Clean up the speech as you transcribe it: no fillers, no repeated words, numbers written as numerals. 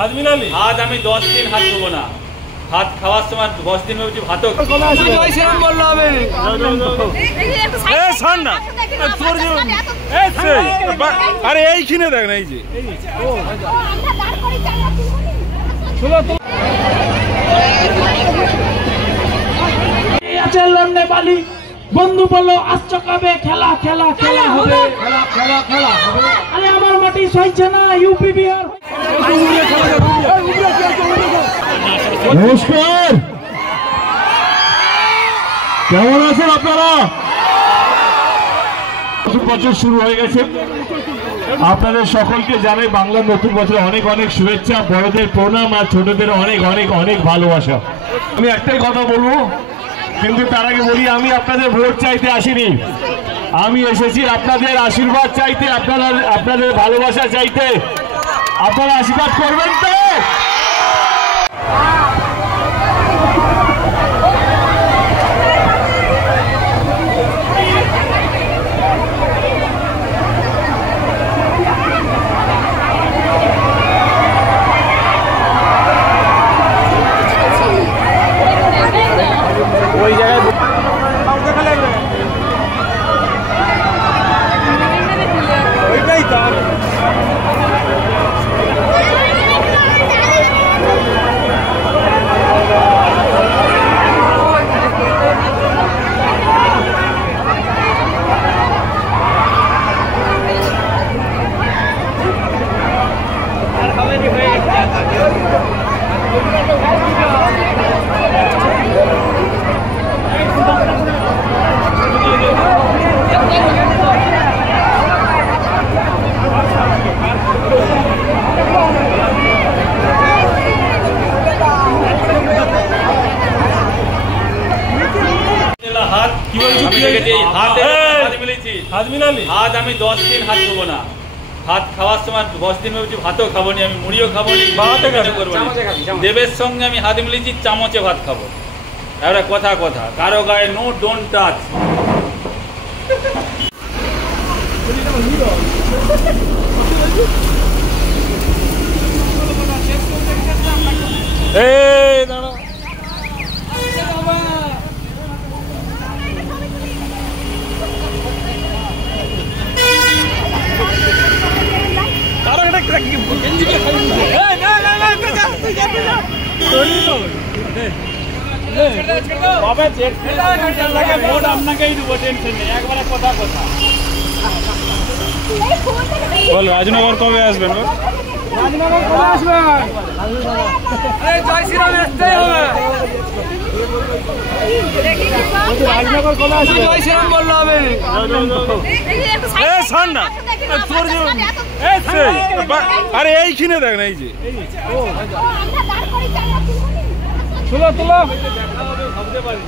হাত মিলালি? হাত আমি 10 দিন হাত ধোবো না। হাত খাওয়ার সময় 10 দিন ভেবেছি ভাতও জয় শ্রীরাম বললো হবে। আরে এইখানে দেখ না, এই যে লন্ডে বালি বন্ধু বললো আজ চকাবে খেলা খেলা খেলা হবে, খেলা খেলা খেলা হবে। আরে আমার মাটি সইছে না, ইউপি বিহার। নমস্কার, কেমন আছেন আপনারা? নতুন বছর শুরু হয়ে গেছে, আপনাদের সকলকে জানাই বাংলার নতুন বছর অনেক অনেক শুভেচ্ছা, বড়দের প্রণাম আর ছোটদের অনেক অনেক অনেক ভালোবাসা। আমি একটাই কথা বলবো, কিন্তু তার আগে বলি আমি আপনাদের ভোট চাইতে আসিনি, আমি এসেছি আপনাদের আশীর্বাদ চাইতে, আপনাদের ভালোবাসা চাইতে। আপনারা আশীর্বাদ করবেন তো? ওই জায়গায় ওইটাই তো হাত মিলালি? হাত আমি 10 দিন হাত ধোবো না। হাত খাওয়ার সময় 10 দিন ভেবেছি ভাতও খাবো নি, আমি মুড়িও খাবো নি, ভাতও করবো না। দেবের সঙ্গে আমি হাত মিলিয়েছি, চামচে ভাত খাবো। এবারে কথা কথা কারো গায়ে নো ডোন্ট টাচ। এই দাঁড়া, বল রাজনগর কবে আসবেন? রাজনগর কবে আসবেন? জয় শ্রীরাম আসতেই হবে। রাজনগর কবে আসবে? জয় শ্রীরাম বললো হবে। আরে এইখানে দেখ না, এই যে তুলো তুলো একবারে বাড়ি